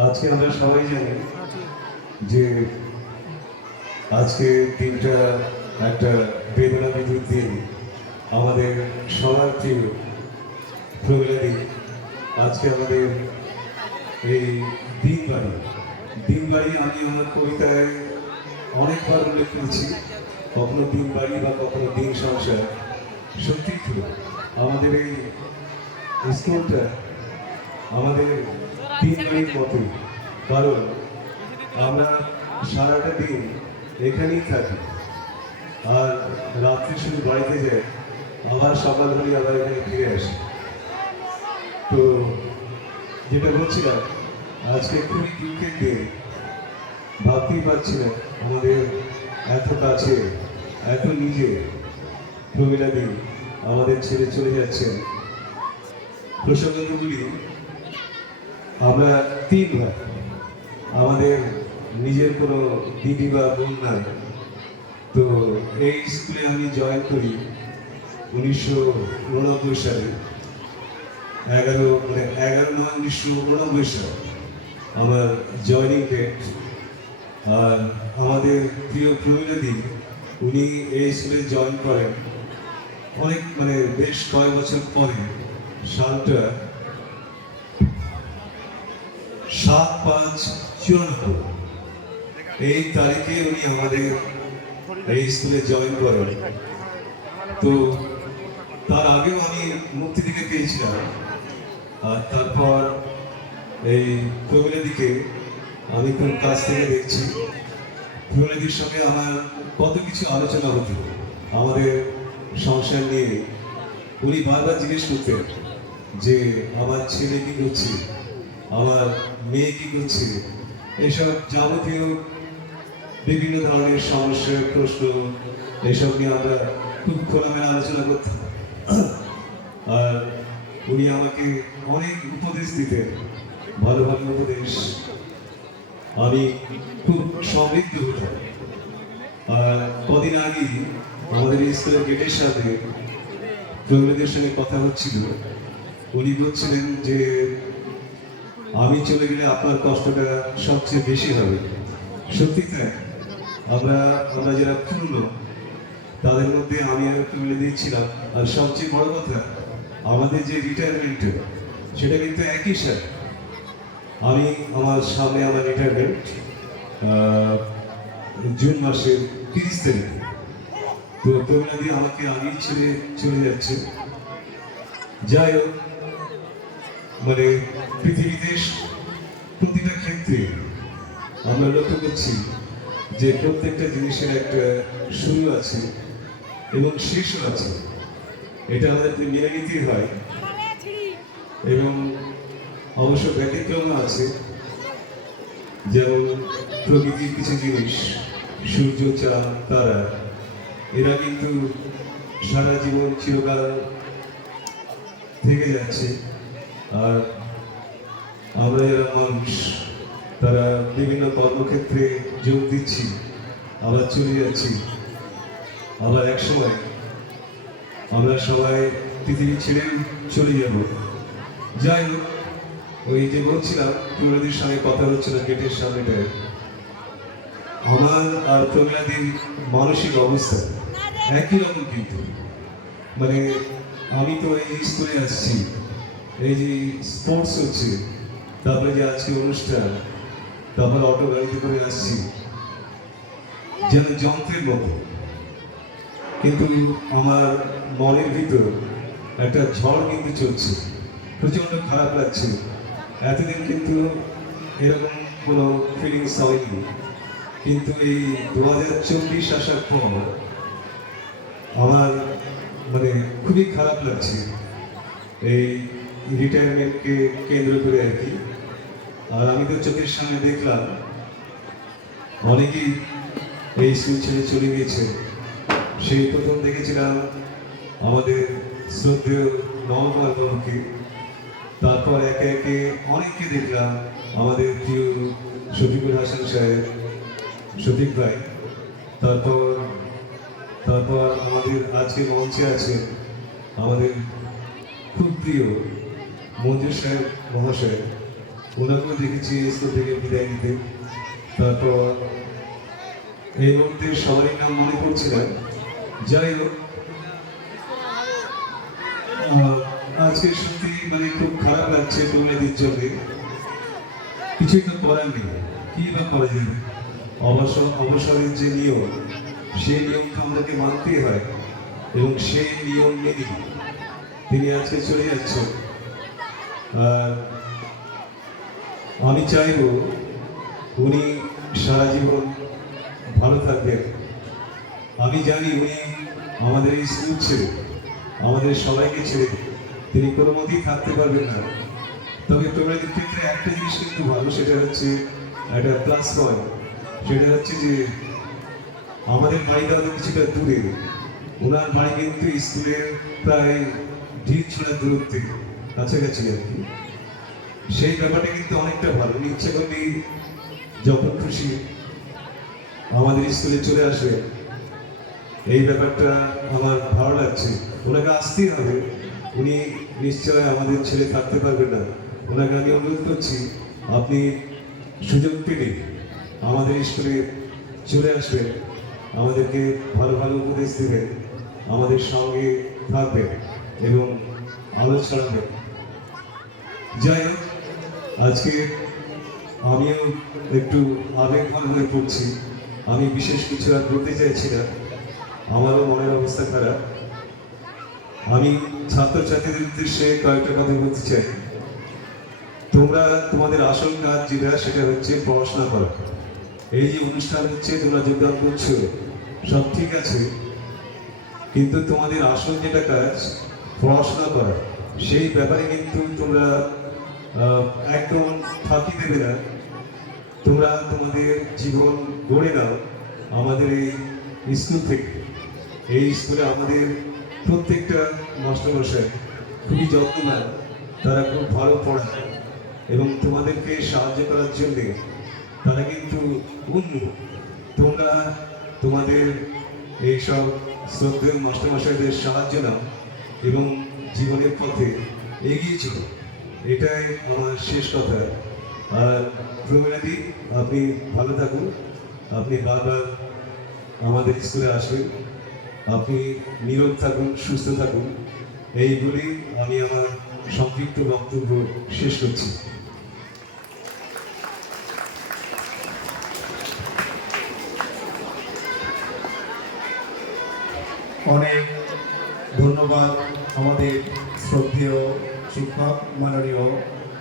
আজকে আমরা সবাই জানি যে আজকে দিনটা একটা বেদনা বিদ্যুৎ দিন আমাদের সবার আজকে আমাদের এই দিন বাড়ি দিন বাড়ি আমি আমার কবিতায় অনেকবার উল্লেখ করেছি, কখনো দিন বাড়ি বা কখনো দিন সংসার সত্যি ছিল আমাদের এই স্কুলটা আমাদের দিন বাড়ির মতোই কারণ আমরা সারাটা দিন এখানেই থাকি। আর রাত্রে শুধু বাড়িতে যাই আবার সকাল হলে আবার এখানে ফিরে আসি। তো যেটা বলছিলাম, আজকে খুবই দুঃখের দিন। ভাবতেই পারছি না আমাদের এত কাছে, এত নিজে প্রমীলা দিন আমাদের ছেড়ে চলে যাচ্ছেন প্রসঙ্গগুলি আমরা তিন ভাই। আমাদের নিজের কোনো দিদি বা বোন নাই। তো এই স্কুলে আমি জয়েন করি উনিশশো উননব্বই সালে। এগারো মানে এগারো নয়, উনিশশো উননব্বই সাল। আমার জয়নিং ডেট আর আমাদের প্রিয় প্রবীণাদি উনি এই স্কুলে জয়েন করেন। অনেক মানে বেশ কয়েক বছর পরে সালটা সাত পাঁচ চুরানব্বই এই তারিখে উনি আমাদের এই স্কুলে জয়েন করেন। তো তার আগেও আমি মুক্তি দিকে পেয়েছিলাম আর তারপর এই প্রবীণাদিকে আমি খুব কাছ থেকে দেখছি। প্রবীণাদির সঙ্গে আমার কত কিছু আলোচনা হতো। আমাদের সংসার নিয়ে উনি বারবার জিজ্ঞেস করতেন যে, আমার ছেলে কি করছে? আমার মেয়ে কি করছে? এসব যাবতীয় বিভিন্ন ধরনের সমস্যা, প্রশ্ন, এসব নিয়ে আমরা খুব খোলামেলা আলোচনা করতাম। আর উনি আমাকে অনেক উপদেশ দিতেন ভালো ভালো উপদেশ। আমি খুব সমৃদ্ধ হতাম। আর কদিন আগে আমাদের স্কুলের গেটের সাথে প্রবীণদের সঙ্গে কথা হচ্ছিল। উনি বলছিলেন যে, আমি চলে গেলে আপনার কষ্টটা সবচেয়ে বেশি হবে। সত্যি তাই। আমরা আমরা যারা পুরনো তাদের মধ্যে আমি আর মিলে দিয়েছিলাম আর সবচেয়ে বড় কথা, আমাদের যে রিটায়ারমেন্ট সেটা কিন্তু একই সাথে। আমি আমার সামনে আমার রিটায়ারমেন্ট জুন মাসের তিরিশ তারিখ। তো আমাকে আগেই ছেড়ে চলে যাচ্ছে। যাই হোক মানে পৃথিবীতে প্রতিটা ক্ষেত্রে আমরা লক্ষ্য করছি যে প্রত্যেকটা জিনিসের একটা শুরু আছে এবং শেষও আছে। এটা আমাদের মেনে নিতেই হয়। এবং অবশ্য ব্যতিক্রম আছে। যেমন প্রকৃতির কিছু জিনিস, সূর্য, চাঁদ, তারা এরা কিন্তু সারা জীবন চিরকাল থেকে যাচ্ছে। আর আমরা যারা মানুষ, তারা বিভিন্ন কর্মক্ষেত্রে যোগ দিচ্ছি, আবার চলে যাচ্ছি। আবার একসময় আমরা সবাই পৃথিবী ছেড়ে চলে যাব। যাই হোক, ওই যে বলছিলাম প্রমিলাদির সঙ্গে কথা হচ্ছিল গেটের সামনেটায়। আমার আর প্রমিলাদির মানসিক অবস্থা একই রকম কিন্তু। মানে আমি তো এই স্কুলে আসছি। এই যে স্পোর্টস হচ্ছে, তারপরে যে আজকে অনুষ্ঠান, তারপর অটো গাড়িতে করে আসছি। যেন যন্ত্রের মতো। কিন্তু আমার মনের ভিতর একটা ঝড় কিন্তু চলছে। প্রচণ্ড খারাপ লাগছে। এতদিন কিন্তু এরকম কোনো ফিলিংস হয়নি। কিন্তু এই দু হাজার চব্বিশ আসার পর আমার মানে খুবই খারাপ লাগছে। এই রিটায়ারমেন্টকে কেন্দ্র করে আর কি। আর আমি তো চোখের সামনে দেখলাম, অনেকেই এই স্কুল ছেড়ে চলে গিয়েছে। সেই প্রথম দেখেছিলাম আমাদের শ্রদ্ধেয় নবকুমার বাবুকে তারপর একে একে অনেককে দেখলাম, আমাদের প্রিয় শফিকুল হাসান সাহেব শফিক ভাই, তারপর তারপর আমাদের আজকে মঞ্চে আছে আমাদের খুব প্রিয় মঞ্জু সাহেব মহাশয়। ওনাকেও দেখেছি স্কুল থেকে বিদায় নিতে। তারপর এই মুহূর্তে সবারই নাম মনে না। যাই হোক আজকে সত্যি মানে খুব খারাপ লাগছে তরুণীদের জন্য। কিছুই তো করার নেই। কি বা করা যাবে? অবসর অবসরের যে নিয়ম, সেই নিয়মকে আমাদেরকে মানতেই হয় এবং সেই নিয়ম মেনে তিনি আজকে চলে যাচ্ছেন। আর আমি চাইব উনি সারা জীবন ভালো থাকবেন। আমি জানি উনি আমাদের এই স্কুল ছেড়ে, আমাদের সবাইকে ছেড়ে তিনি কোনো মতেই থাকতে পারবেন না। তবে প্রণালীর ক্ষেত্রে একটা জিনিস কিন্তু ভালো, সেটা হচ্ছে একটা প্লাস পয়েন্ট সেটা হচ্ছে যে আমাদের বাড়িটা হয়তো কিছুটা দূরে। ওনার বাড়ি কিন্তু স্কুলের প্রায় ঢিল ছোড়ার দূরত্বে, কাছাকাছি আর কি। সেই ব্যাপারটা কিন্তু অনেকটা ভালো। উনি ইচ্ছে করলেই যখন খুশি আমাদের স্কুলে চলে আসবে। এই ব্যাপারটা আমার ভালো লাগছে। ওনাকে আসতেই হবে। উনি নিশ্চয় আমাদের ছেলে থাকতে পারবেন না। ওনাকে আমি অনুরোধ করছি, আপনি সুযোগ পেলে আমাদের স্কুলে চলে আসবেন আমাদেরকে ভালো ভালো উপদেশ দেবেন আমাদের সঙ্গে থাকবেন এবং আলো ছড়াবেন যাই হোক, আজকে আমিও একটু আবেগঘন হয়ে পড়ছি। আমি বিশেষ কিছু আর বলতে চাইছি না। আমারও মনের অবস্থা খারাপ। আমি ছাত্রছাত্রীদের উদ্দেশ্যে কয়েকটা কথা বলতে চাই। তোমরা তোমাদের আসল কাজ যেটা, সেটা হচ্ছে পড়াশোনা করা। এই যে অনুষ্ঠান হচ্ছে, তোমরা যোগদান করছ, সব ঠিক আছে। কিন্তু তোমাদের আসল যেটা কাজ, পড়াশোনা করা, সেই ব্যাপারে কিন্তু তোমরা একদম ফাঁকি দেবে না। তোমরা তোমাদের জীবন গড়ে নাও আমাদের এই স্কুল থেকে। এই স্কুলে আমাদের প্রত্যেকটা মাস্টারমশাই খুবই যত্নবান, তারা খুব ভালো পড়ায় এবং তোমাদেরকে সাহায্য করার জন্য তারা কিন্তু উন্মুখ তোমরা তোমাদের এইসব শ্রদ্ধেয় মাস্টারমশাইদের সাহায্য নাও এবং জীবনের পথে এগিয়ে চলো। এটাই আমার শেষ কথা। আর প্রমীলাদি আপনি ভালো থাকুন। আপনি বারবার আমাদের স্কুলে আসবেন। আপনি নিরোগ থাকুন, সুস্থ থাকুন। এই বলেই আমি আমার সংক্ষিপ্ত বক্তব্য শেষ করছি। অনেক ধন্যবাদ আমাদের শ্রদ্ধেয় শিক্ষক মাননীয়